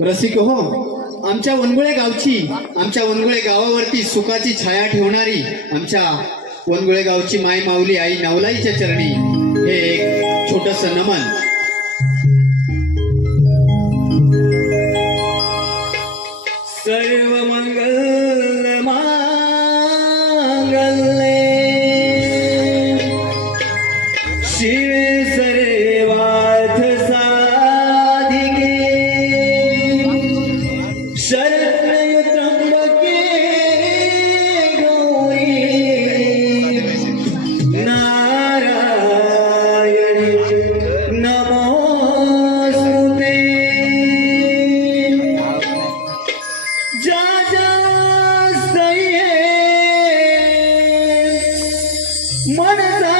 रसिक हो आमच्या वनगुळे गावची आमच्या वनगुळे गावावरती सुखाची छाया ठेवणारी आमच्या वनगुळे गावची माय माऊली आई नवलाईच्या चरणी हे एक छोटस नमन. सर्व मंगल मांगल्ये. शिवे सरे Money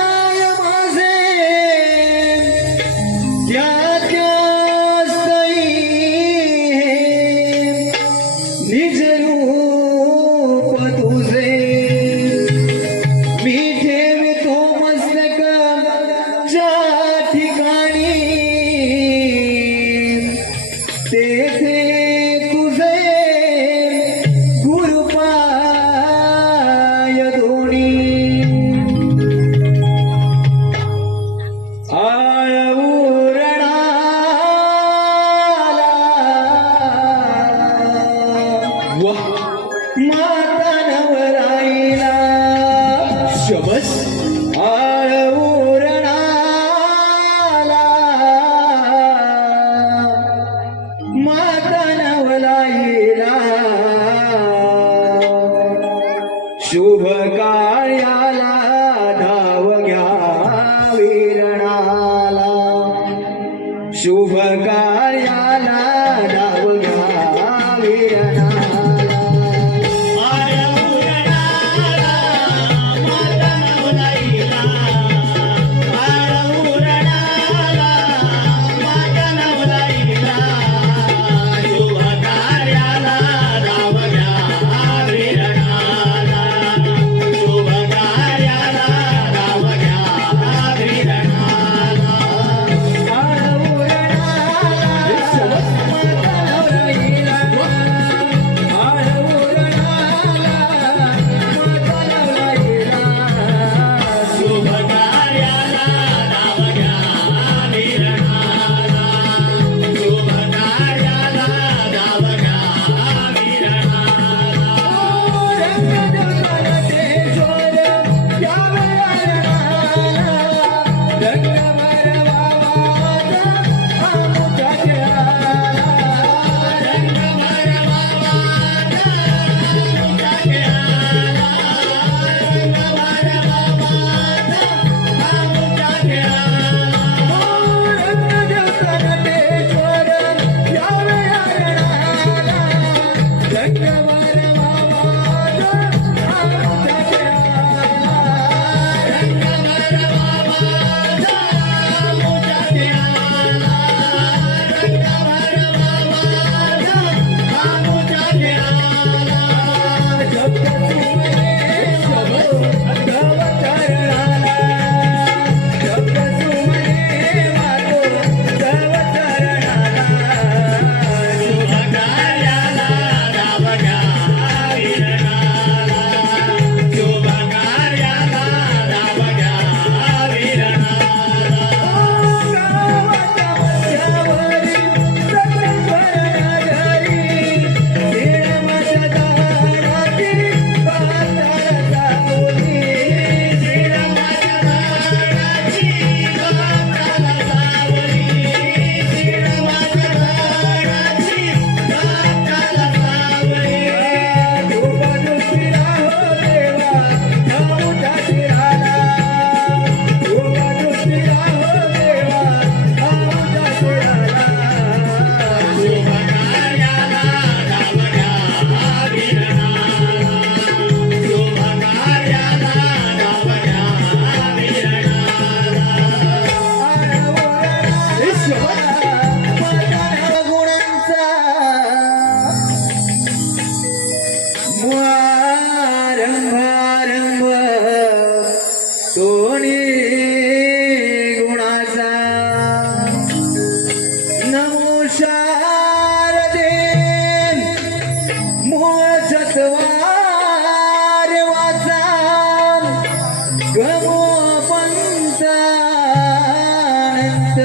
शांत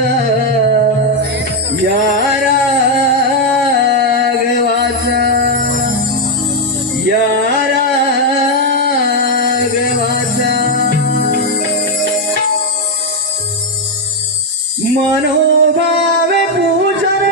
या रागवाचा या रागवाचा मनोभावे पूजन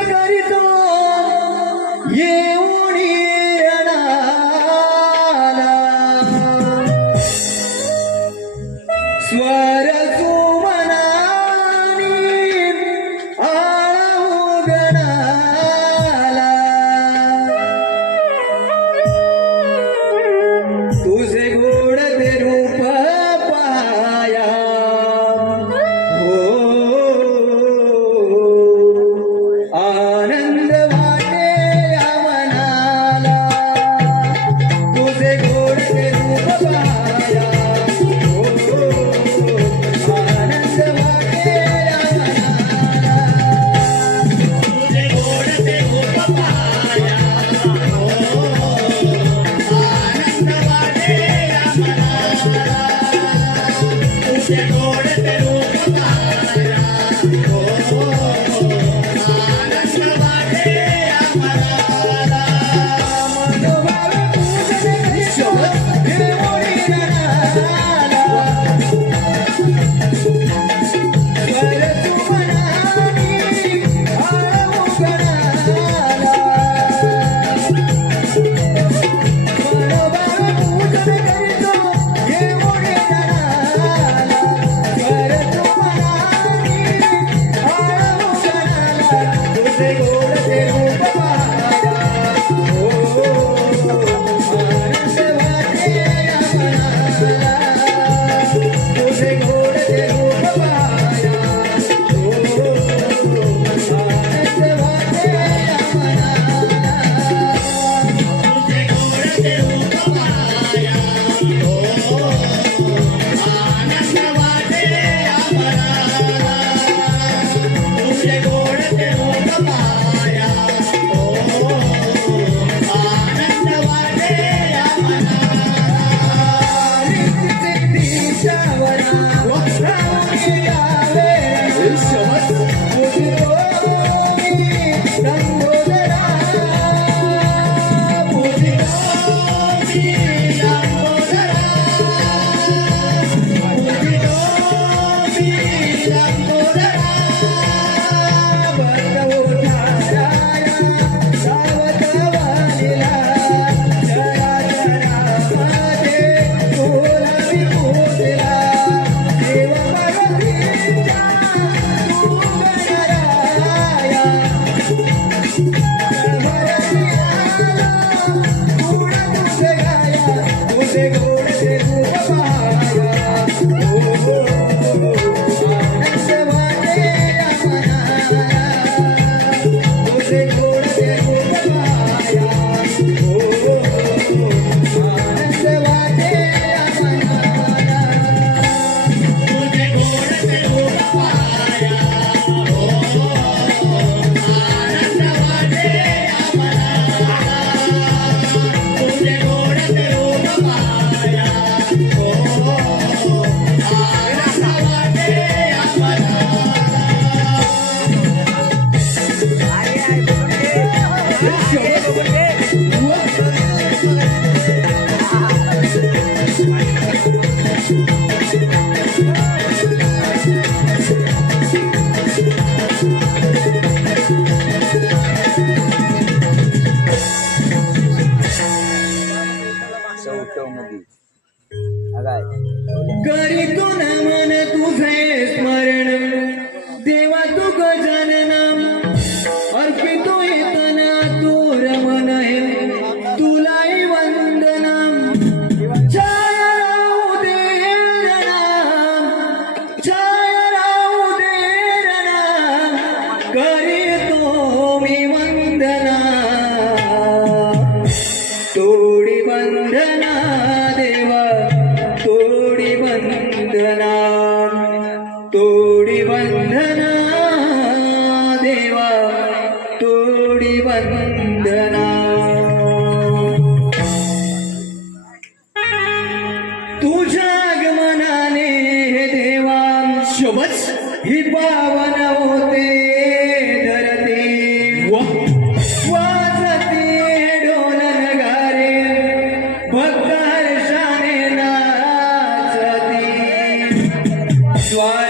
Fly